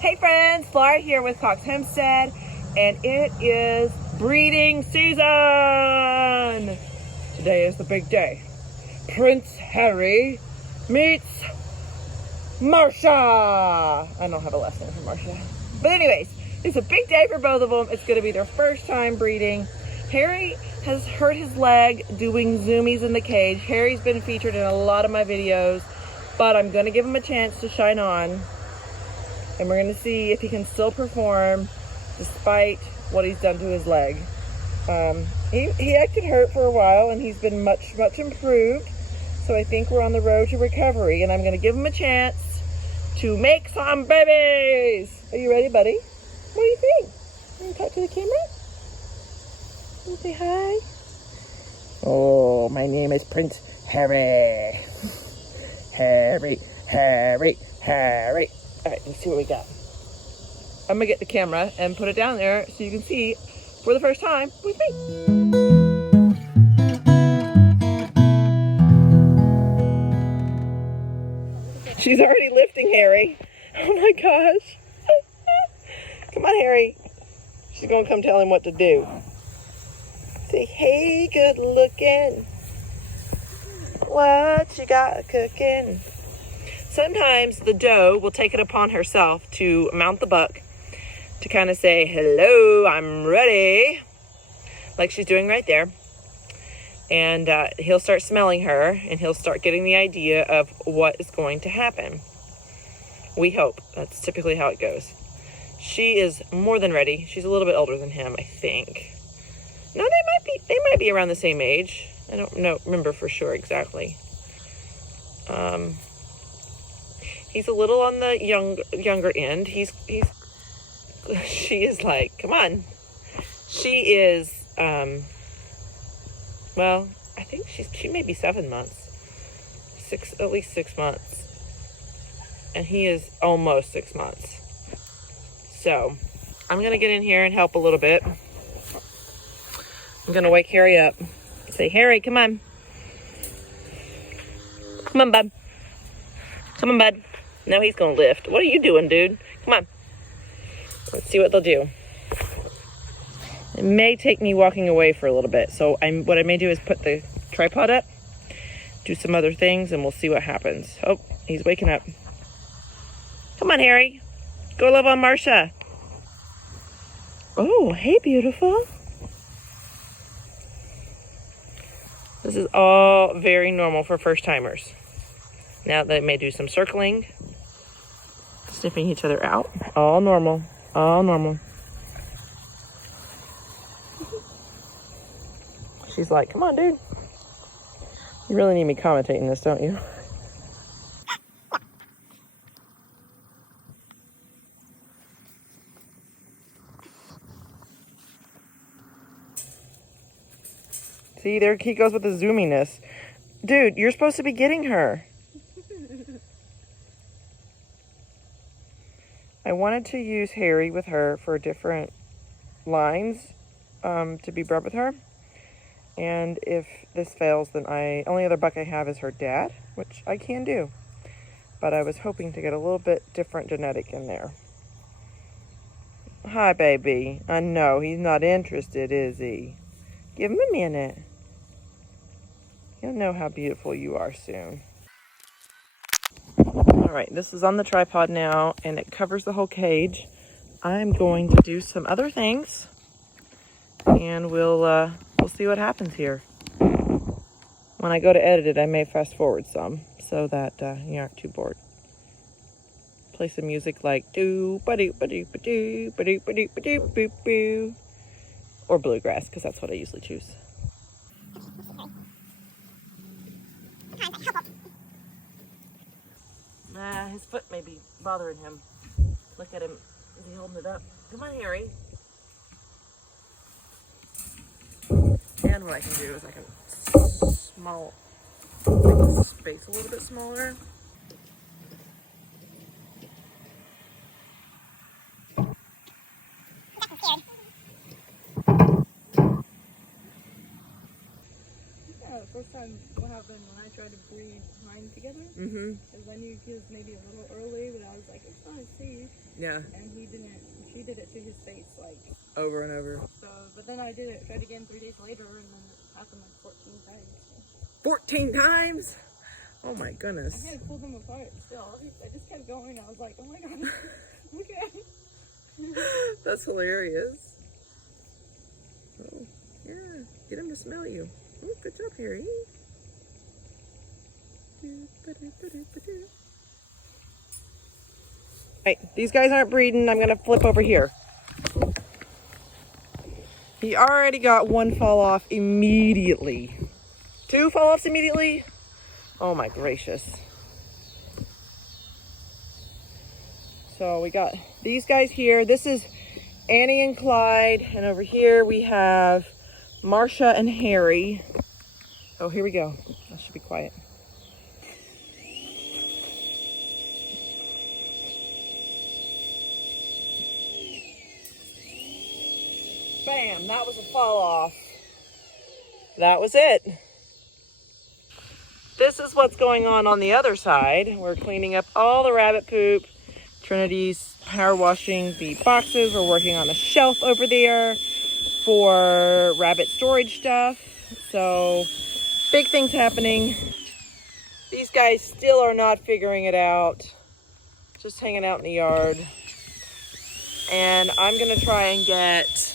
Hey friends, Laura here with Cox Homestead, and it is breeding season! Today is the big day. Prince Harry meets Marcia! I don't have a last name for Marcia. But anyways, it's a big day for both of them. It's going to be their first time breeding. Harry has hurt his leg doing zoomies in the cage. Harry's been featured in a lot of my videos, but I'm going to give him a chance to shine on. And we're going to see if he can still perform despite what he's done to his leg. He acted hurt for a while, and he's been much improved. So I think we're on the road to recovery, and I'm going to give him a chance to make some babies. Are you ready, buddy? What do you think? You want to talk to the camera? You say hi? Oh, my name is Prince Harry. Harry. All right, let's see what we got. I'm gonna get the camera and put it down there so you can see for the first time with me. She's already lifting Harry. Oh my gosh. Come on, Harry. She's gonna come tell him what to do. Say, hey, good looking. What you got cooking? Sometimes the doe will take it upon herself to mount the buck to kind of say, hello, I'm ready, like she's doing right there. And he'll start smelling her, and he'll start getting the idea of what is going to happen. We hope. That's typically how it goes. She is more than ready. She's a little bit older than him, I think. No, they might be around the same age. I don't remember for sure exactly. He's a little on the younger end. She is like, come on. She is, well, I think she may be 7 months. At least 6 months. And he is almost 6 months. So, I'm going to get in here and help a little bit. I'm going to wake Harry up. Say, Harry, come on. Come on, bud. Come on, bud. No, he's going to lift. What are you doing, dude? Come on. Let's see what they'll do. It may take me walking away for a little bit. So what I may do is put the tripod up, do some other things, and we'll see what happens. Oh, he's waking up. Come on, Harry. Go love on Marcia. Oh, hey, beautiful. This is all very normal for first-timers. Now they may do some circling, sniffing each other out. All normal. All normal. She's like, come on, dude. You really need me commentating this, don't you? See, there he goes with the zoominess. Dude, you're supposed to be getting her. I wanted to use Harry with her for different lines to be bred with her. And if this fails, then only other buck I have is her dad, which I can do. But I was hoping to get a little bit different genetic in there. Hi, baby. I know he's not interested, is he? Give him a minute. He'll know how beautiful you are soon. All right, this is on the tripod now, and it covers the whole cage. I'm going to do some other things, and we'll see what happens here. When I go to edit it, I may fast forward some so that you aren't too bored. Play some music like doo ba doo ba doo ba doo ba doo ba doo ba doo boo boo, or bluegrass, because that's what I usually choose. His foot may be bothering him. Look at him. Is he holding it up? Come on, Harry. And what I can do is I can make the space a little bit smaller. first time what happened when I tried to breed hind together. Because I knew he was maybe a little early, but I was like, it's not safe. Yeah. And he didn't. She did it to his face like over and over. So, but then I did it, tried again 3 days later, and then it happened like 14 times. So. 14 times? Oh my goodness. I had to pull them apart still. I just kept going. I was like, oh my god. Okay. That's hilarious. Oh, yeah. Get him to smell you. Oh, good job, Harry. Right, these guys aren't breeding. I'm gonna flip over here. He already got one fall off immediately. 2 fall offs immediately? Oh my gracious. So we got these guys here. This is Annie and Clyde. And over here we have Marcia and Harry. Oh, here we go. I should be quiet. Bam, that was a fall off. That was it. This is what's going on the other side. We're cleaning up all the rabbit poop. Trinity's power washing the boxes. We're working on a shelf over there for rabbit storage stuff. So big things happening. These guys still are not figuring it out. Just hanging out in the yard. And I'm gonna try and get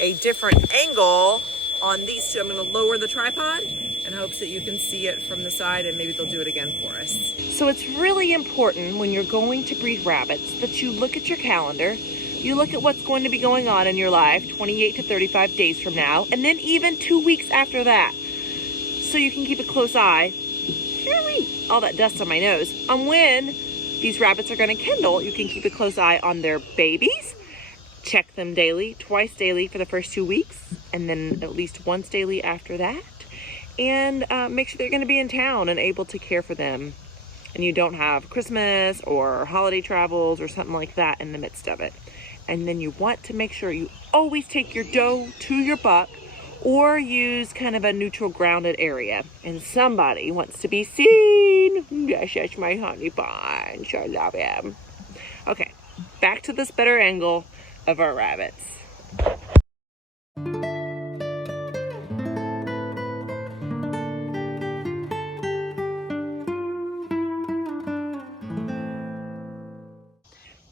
a different angle on these two. I'm gonna lower the tripod in hopes that you can see it from the side, and maybe they'll do it again for us. So it's really important when you're going to breed rabbits that you look at your calendar, you look at what's going to be going on in your life 28 to 35 days from now, and then even 2 weeks after that. So you can keep a close eye, all that dust on my nose, on when these rabbits are gonna kennel. You can keep a close eye on their babies. Check them daily, twice daily for the first 2 weeks, and then at least once daily after that. And make sure they're going to be in town and able to care for them. And you don't have Christmas or holiday travels or something like that in the midst of it. And then you want to make sure you always take your doe to your buck, or use kind of a neutral grounded area. And somebody wants to be seen. Yes, that's my honey bunch. I love him. Okay, back to this better angle of our rabbits.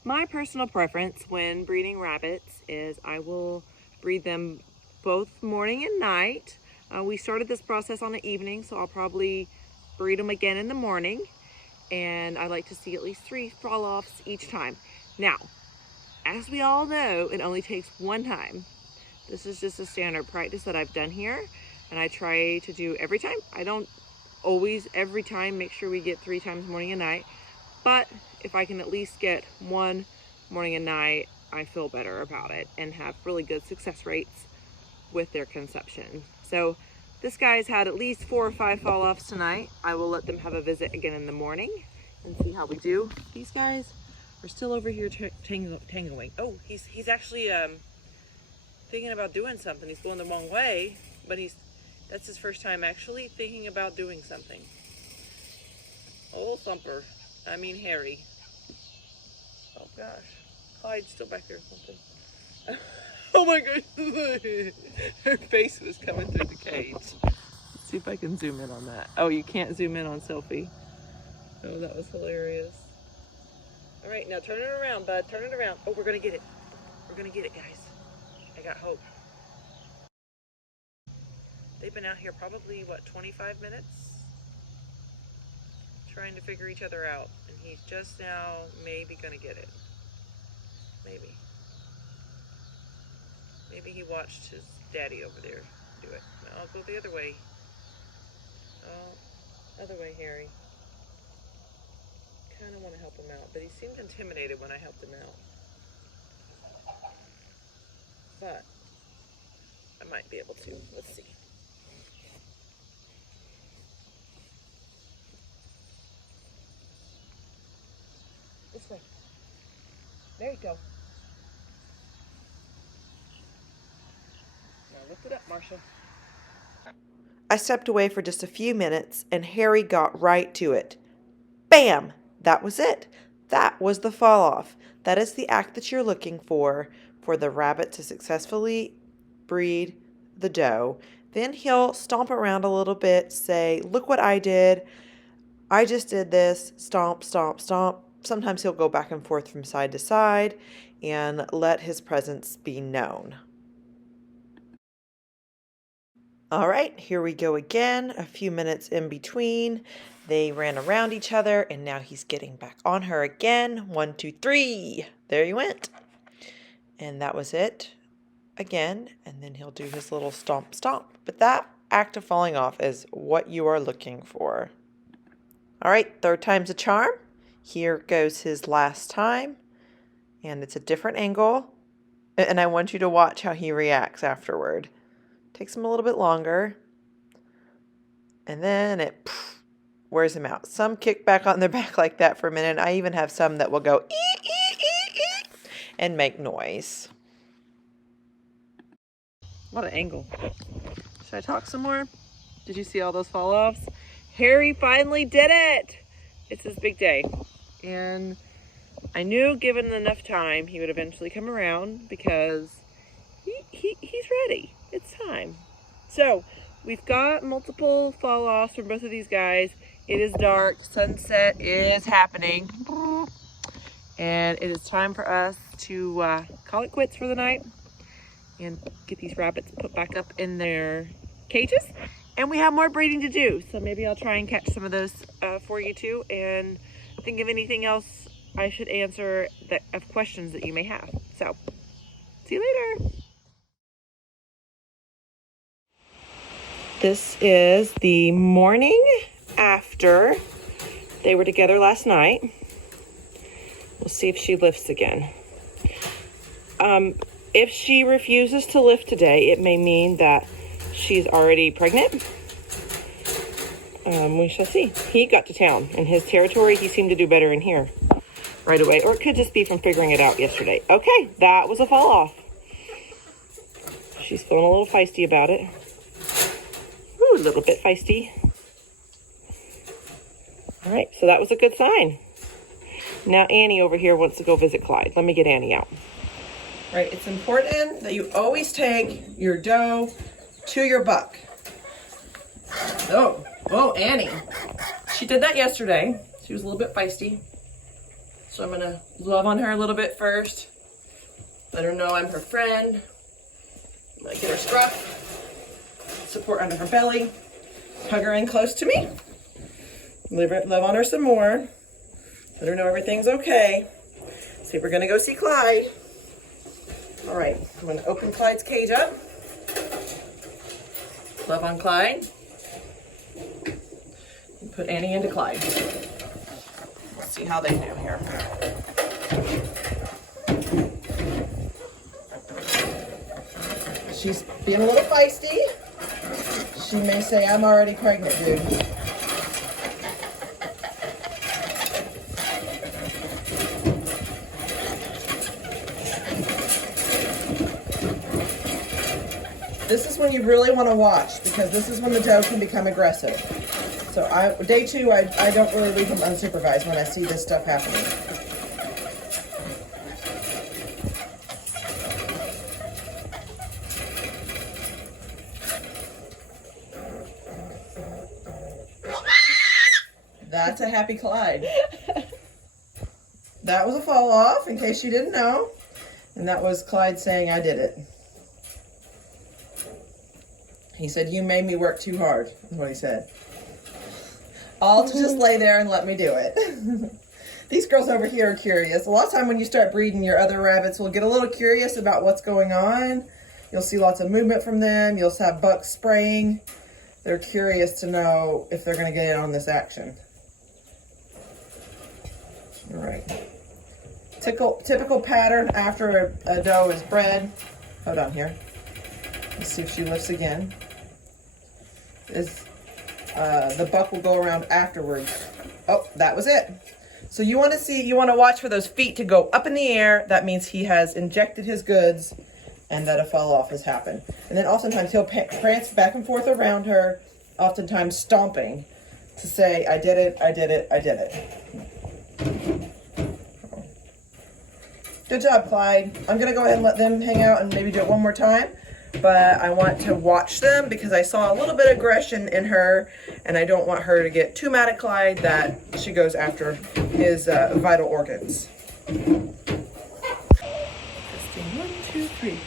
My personal preference when breeding rabbits is I will breed them both morning and night. We started this process on the evening, so I'll probably breed them again in the morning. And I like to see at least 3 fall-offs each time. Now, as we all know, it only takes 1 time. This is just a standard practice that I've done here, and I try to do every time. I don't always, every time, make sure we get 3 times morning and night, but if I can at least get 1 morning and night, I feel better about it and have really good success rates with their conception. So this guy's had at least 4 or 5 fall-offs tonight. I will let them have a visit again in the morning and see how we do. These guys are still over here tangoing. Oh, he's actually thinking about doing something. He's going the wrong way, but that's his first time actually thinking about doing something. Old Thumper. I mean Harry. Oh gosh. Clyde's still back there something. Oh my goodness. Her face was coming through the cage. Let's see if I can zoom in on that. Oh, you can't zoom in on selfie. Oh, that was hilarious. All right, now turn it around, bud. Turn it around. Oh, we're gonna get it. We're gonna get it, guys. I got hope. They've been out here probably, what, 25 minutes? Trying to figure each other out. And he's just now maybe gonna get it. Maybe. Maybe he watched his daddy over there do it. No, I'll go the other way. Oh, other way, Harry. Kind of want to help him out, but he seemed intimidated when I helped him out. But I might be able to. Let's see. This way. There you go. Now lift it up, Marcia. I stepped away for just a few minutes and Harry got right to it. Bam! That was it. That was the fall off. That is the act that you're looking for the rabbit to successfully breed the doe. Then he'll stomp around a little bit, say, look what I did. I just did this. Stomp, stomp, stomp. Sometimes he'll go back and forth from side to side and let his presence be known. All right, here we go again. A few minutes in between. They ran around each other and now he's getting back on her again. 1, 2, 3. There he went. And that was it again. And then he'll do his little stomp, stomp. But that act of falling off is what you are looking for. All right, third time's a charm. Here goes his last time. And it's a different angle. And I want you to watch how he reacts afterward. Takes him a little bit longer. And then it wears him out. Some kick back on their back like that for a minute. I even have some that will go ee, ee, ee, ee, and make noise. What an angle. Should I talk some more? Did you see all those fall offs? Harry finally did it! It's his big day. And I knew given enough time he would eventually come around because he's ready. It's time. So we've got multiple fall offs from both of these guys. It is dark. Sunset is happening. And it is time for us to call it quits for the night and get these rabbits put back up in their cages. And we have more breeding to do. So maybe I'll try and catch some of those for you too. And think of anything else I should answer of questions that you may have. So see you later. This is the morning after they were together last night. We'll see if she lifts again. If she refuses to lift today, it may mean that she's already pregnant. We shall see. He got to town. In his territory, he seemed to do better in here right away. Or it could just be from figuring it out yesterday. Okay, that was a fall off. She's feeling a little feisty about it. Ooh, a little bit feisty. All right, so that was a good sign. Now Annie over here wants to go visit Clyde. Let me get Annie out. Right, it's important that you always take your doe to your buck. Oh, Annie. She did that yesterday. She was a little bit feisty. So I'm gonna love on her a little bit first. Let her know I'm her friend. I'm gonna get her scruff, support under her belly, hug her in close to me. Love on her some more. Let her know everything's okay. See if we're gonna go see Clyde. All right, I'm gonna open Clyde's cage up. Love on Clyde. And put Annie into Clyde. Let's see how they do here. She's being a little feisty. She may say, I'm already pregnant, dude. This is when you really want to watch, because this is when the doe can become aggressive. So day 2, I don't really leave them unsupervised when I see this stuff happening. That's a happy Clyde. That was a fall off, in case you didn't know. And that was Clyde saying, I did it. He said, you made me work too hard, is what he said. All to just lay there and let me do it. These girls over here are curious. A lot of time when you start breeding, your other rabbits will get a little curious about what's going on. You'll see lots of movement from them. You'll have bucks spraying. They're curious to know if they're going to get in on this action. All right. Typical pattern after a doe is bred. Hold on here. Let's see if she lifts again. The buck will go around afterwards. Oh, that was it. So you want to watch for those feet to go up in the air. That means he has injected his goods and that a fall off has happened. And then oftentimes he'll prance back and forth around her oftentimes stomping to say, I did it, I did it, I did it. Good job, Clyde. I'm gonna go ahead and let them hang out and maybe do it one more time, but I want to watch them because I saw a little bit of aggression in her, and I don't want her to get too mad at Clyde that she goes after his vital organs. Testing, 1, 2, 3.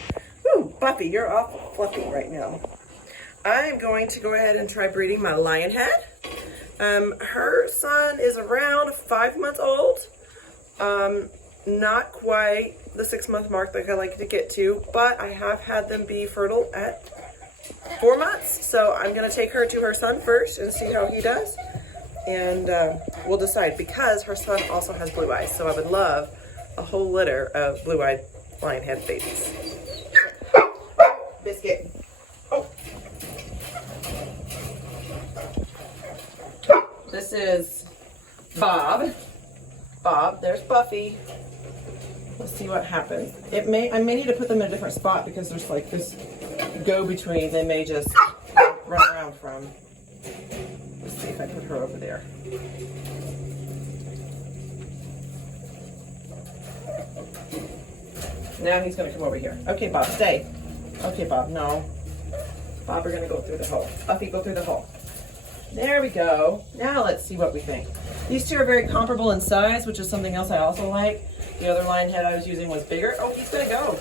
Woo, Buffy, you're awful fluffy right now. I'm going to go ahead and try breeding my Lionhead. Her son is around 5 months old. Not quite the 6-month mark like I like to get to, but I have had them be fertile at 4 months. So I'm gonna take her to her son first and see how he does. And we'll decide, because her son also has blue eyes. So I would love a whole litter of blue-eyed Lionhead babies. Biscuit. Oh. This is Bob. Bob, there's Buffy. Let's see what happens. I may need to put them in a different spot because there's like this go-between they may just run around from. Let's see if I put her over there. Now he's gonna come over here. Okay, Bob, stay. Okay, Bob, no. Bob, we're gonna go through the hole. Buffy, go through the hole. There we go. Now let's see what we think. These two are very comparable in size, which is something else I also like. The other Lionhead I was using was bigger. Oh, he's gonna go.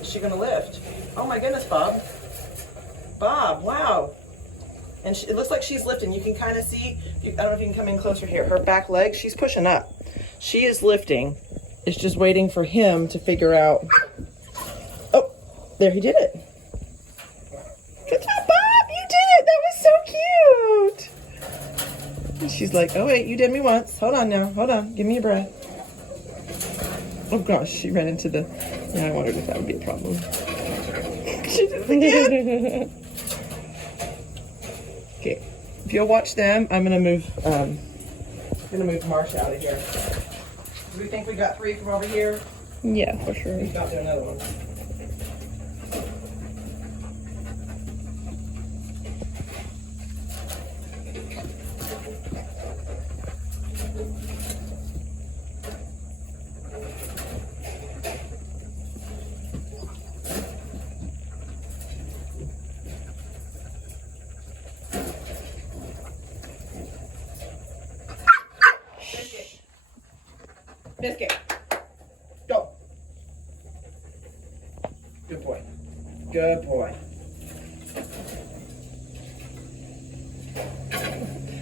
Is she gonna lift? Oh my goodness, Bob. Bob, wow. And it looks like she's lifting. You can kind of see, I don't know if you can come in closer here, her back leg, she's pushing up. She is lifting. It's just waiting for him to figure out. Oh, there, he did it. Good job, Bob, you did it. That was so cute. And she's like, oh wait, you did me once. Hold on now, hold on, give me a breath. Oh gosh, she ran into the, yeah, I wondered if that would be a problem. She did it again. Okay, if you'll watch them, I'm gonna move Marsha out of here. Do we think we got 3 from over here? Yeah, for sure. We got there another one. Biscuit. Go. Good boy. Good boy.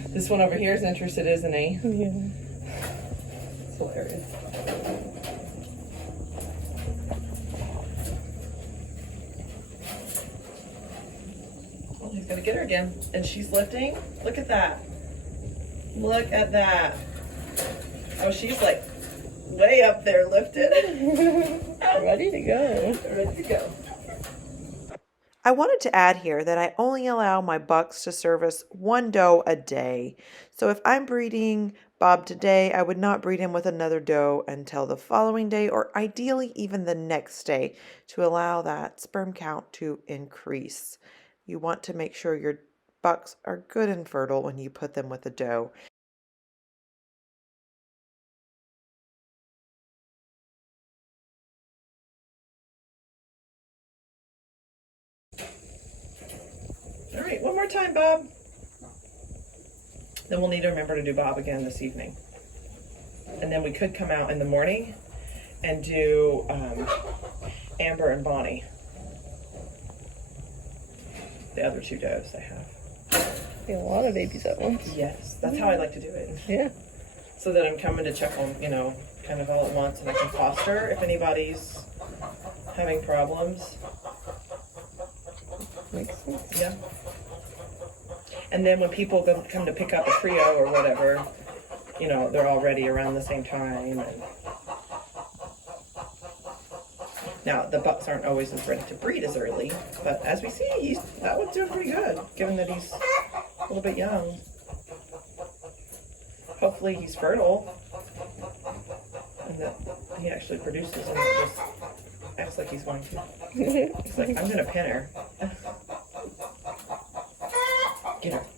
This one over here is interested, isn't he? Yeah. It's hilarious. Well, he's gonna get her again. And she's lifting. Look at that. Look at that. Oh, she's like way up there lifted. Ready to go. Ready to go. I wanted to add here that I only allow my bucks to service 1 doe a day. So if I'm breeding Bob today, I would not breed him with another doe until the following day, or ideally even the next day, to allow that sperm count to increase. You want to make sure your bucks are good and fertile when you put them with a doe. All right, one more time, Bob. Then we'll need to remember to do Bob again this evening. And then we could come out in the morning and do Amber and Bonnie. The other 2 does I have. A lot of babies at once. Yes, that's how I like to do it. Yeah. So that I'm coming to check on, kind of all at once, and I can foster if anybody's having problems. Makes sense. Yeah. And then when people come to pick up a trio or whatever, they're all ready around the same time. And now, the bucks aren't always as ready to breed as early, but as we see, that one's doing pretty good, given that he's a little bit young. Hopefully he's fertile, and that he actually produces and just acts like he's going to. He's like, I'm going to pin her.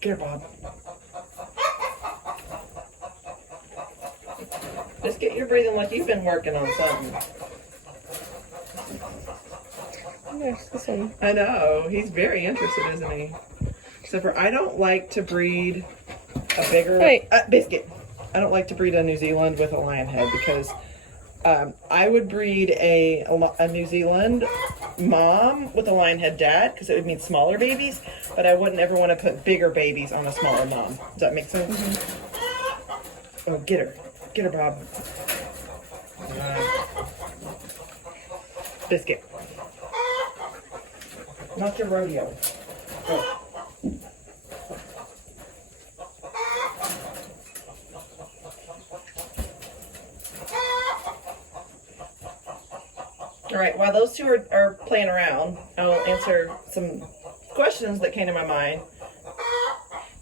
Get her, Bob. Biscuit, you're breathing like you've been working on something. There's this one. I know. He's very interested, isn't he? Except for I don't like to breed a bigger... Wait. Biscuit. I don't like to breed a New Zealand with a Lionhead because I would breed a New Zealand mom with a Lionhead dad because it would mean smaller babies, but I wouldn't ever want to put bigger babies on a smaller mom. Does that make sense? Mm-hmm. Oh, get her. Get her, Bob. Biscuit. Not your rodeo. Go. All right, while those two are playing around, I'll answer some questions that came to my mind.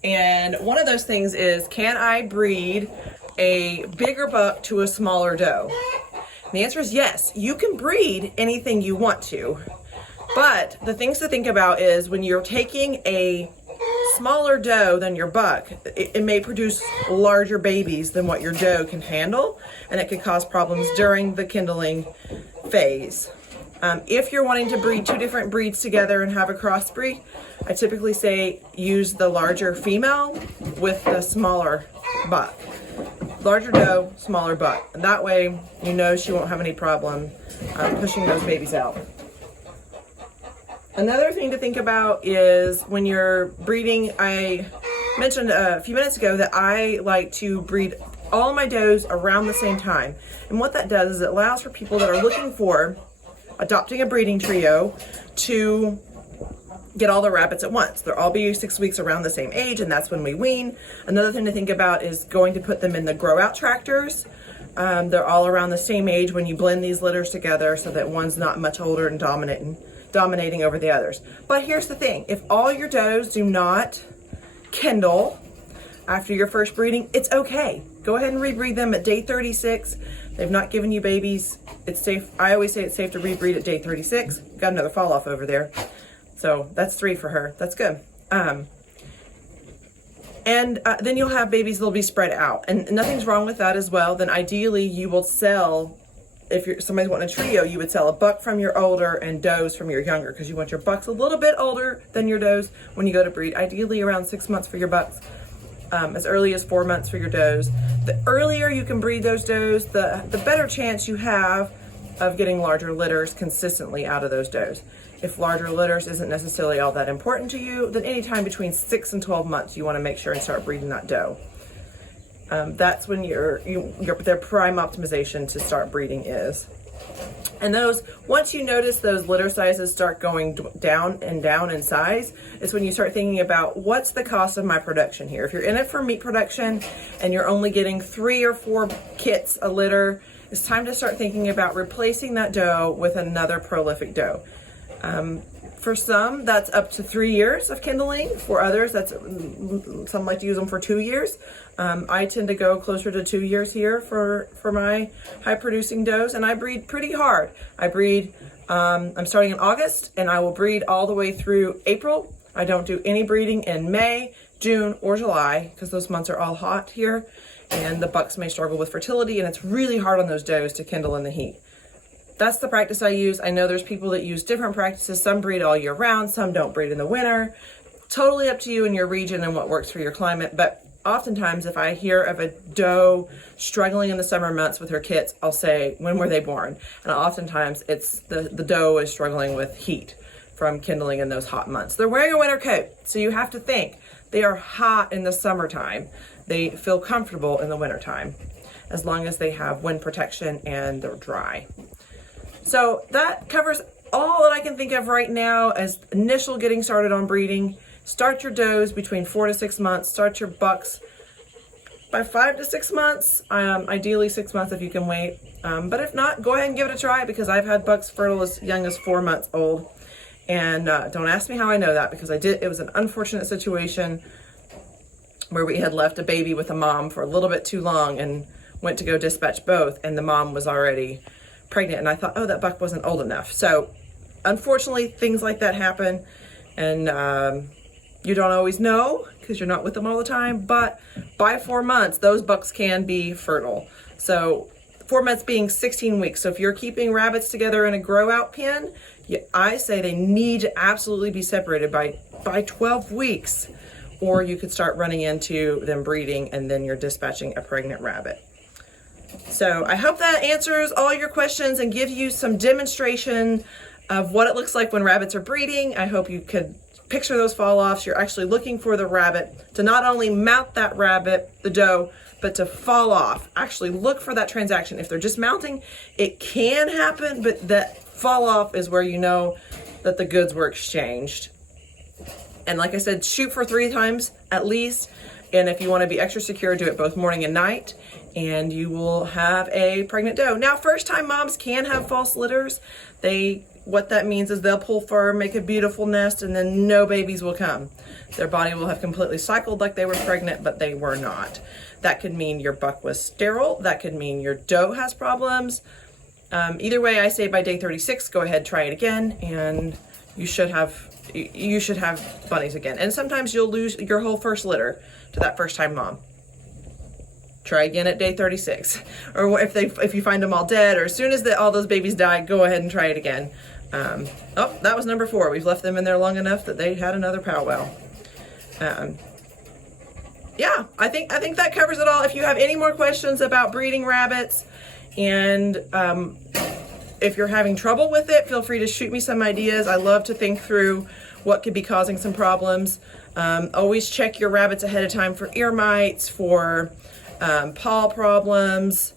And one of those things is, can I breed a bigger buck to a smaller doe? And the answer is yes. You can breed anything you want to. But the things to think about is when you're taking a smaller doe than your buck, it may produce larger babies than what your doe can handle, and it could cause problems during the kindling phase. If you're wanting to breed two different breeds together and have a crossbreed, I typically say use the larger female with the smaller buck. Larger doe, smaller buck. And that way, you know she won't have any problem pushing those babies out. Another thing to think about is when you're breeding, I mentioned a few minutes ago that I like to breed all of my does around the same time. And what that does is it allows for people that are looking for adopting a breeding trio to get all the rabbits at once. They'll all be 6 weeks around the same age, and that's when we wean. Another thing to think about is going to put them in the grow out tractors. They're all around the same age when you blend these litters together so that one's not much older and dominating over the others. But here's the thing, if all your does do not kindle after your first breeding, it's okay. Go ahead and rebreed them at day 36. They've not given you babies. It's safe. I always say it's safe to rebreed at day 36. Got another fall off over there. So that's 3 for her. That's good. Then you'll have babies that'll be spread out. And nothing's wrong with that as well. Then ideally you will sell, if somebody's wanting a trio, you would sell a buck from your older and does from your younger, because you want your bucks a little bit older than your does when you go to breed. Ideally around 6 months for your bucks, as early as 4 months for your does. The earlier you can breed those does, the better chance you have of getting larger litters consistently out of those does. If larger litters isn't necessarily all that important to you, then anytime between 6 and 12 months, you want to make sure and start breeding that doe. That's when their prime optimization to start breeding is. And once you notice those litter sizes start going down in size, it's when you start thinking about what's the cost of my production here. If you're in it for meat production and you're only getting 3 or 4 kits a litter, it's time to start thinking about replacing that doe with another prolific doe. For some, that's up to 3 years of kindling. For others, some like to use them for 2 years. I tend to go closer to 2 years here for my high producing does, and I breed pretty hard. I breed, I'm starting in August, and I will breed all the way through April. I don't do any breeding in May, June, or July, because those months are all hot here, and the bucks may struggle with fertility, and it's really hard on those does to kindle in the heat. That's the practice I use. I know there's people that use different practices. Some breed all year round, some don't breed in the winter. Totally up to you and your region and what works for your climate. But oftentimes if I hear of a doe struggling in the summer months with her kits, I'll say, when were they born? And oftentimes it's the doe is struggling with heat from kindling in those hot months. They're wearing a winter coat, so you have to think they are hot in the summertime. They feel comfortable in the wintertime, as long as they have wind protection and they're dry. So that covers all that I can think of right now as initial getting started on breeding. Start your does between 4 to 6 months. Start your bucks by 5 to 6 months. Ideally 6 months if you can wait. But if not, go ahead and give it a try, because I've had bucks fertile as young as 4 months old. And don't ask me how I know that, because I did. It was an unfortunate situation where we had left a baby with a mom for a little bit too long and went to go dispatch both, and the mom was already pregnant, and I thought, oh, that buck wasn't old enough. So unfortunately things like that happen, and you don't always know, because you're not with them all the time, but by 4 months, those bucks can be fertile. So 4 months being 16 weeks. So if you're keeping rabbits together in a grow out pen, I say they need to absolutely be separated by 12 weeks, or you could start running into them breeding and then you're dispatching a pregnant rabbit. So I hope that answers all your questions and gives you some demonstration of what it looks like when rabbits are breeding. I hope you could picture those fall offs. You're actually looking for the rabbit to not only mount that rabbit, the doe, but to fall off. Actually look for that transaction. If they're just mounting, it can happen, but that fall off is where you know that the goods were exchanged. And like I said, shoot for 3 times at least. And if you want to be extra secure, do it both morning and night, and you will have a pregnant doe. Now, first time moms can have false litters. What that means is they'll pull fur, make a beautiful nest, and then no babies will come. Their body will have completely cycled like they were pregnant, but they were not. That could mean your buck was sterile. That could mean your doe has problems. Either way, I say by day 36, go ahead, try it again, and you should have bunnies again. And sometimes you'll lose your whole first litter to that first time mom. Try again at day 36. Or if you find them all dead, or as soon as all those babies die, go ahead and try it again. Oh, that was number 4. We've left them in there long enough that they had another powwow. Yeah, I think that covers it all. If you have any more questions about breeding rabbits, and if you're having trouble with it, feel free to shoot me some ideas. I love to think through what could be causing some problems. Always check your rabbits ahead of time for ear mites, for paw problems,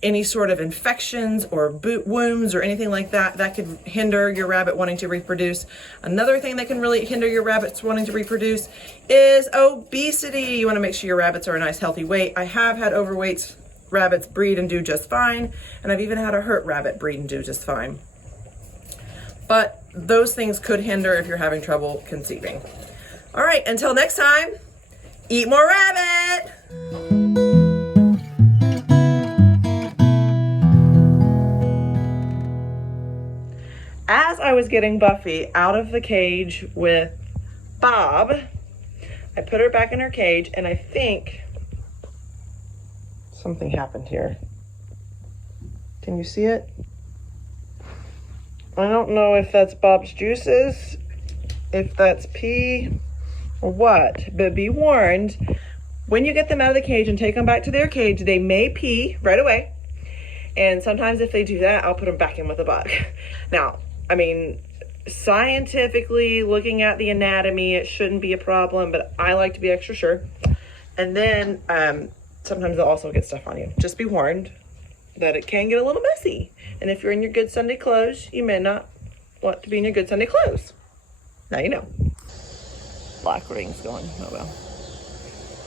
any sort of infections or boot wounds or anything like that that could hinder your rabbit wanting to reproduce. Another thing that can really hinder your rabbits wanting to reproduce is obesity. You want to make sure your rabbits are a nice healthy weight. I have had overweight rabbits breed and do just fine, and I've even had a hurt rabbit breed and do just fine. But those things could hinder if you're having trouble conceiving. All right, until next time, eat more rabbit! As I was getting Buffy out of the cage with Bob, I put her back in her cage, and I think something happened here. Can you see it? I don't know if that's Bob's juices, if that's pee, or what, but be warned, when you get them out of the cage and take them back to their cage, they may pee right away. And sometimes if they do that, I'll put them back in with a buck. Now, I mean, scientifically looking at the anatomy, it shouldn't be a problem, but I like to be extra sure. And then sometimes they'll also get stuff on you. Just be warned that it can get a little messy. And if you're in your good Sunday clothes, you may not want to be in your good Sunday clothes. Now you know. Black ring's going. Oh well.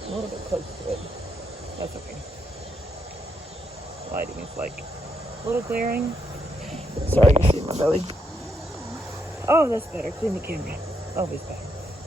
A little bit close to it. That's okay. Lighting is like a little glaring. Sorry, you see my belly. Oh, that's better. Clean the camera. Always better.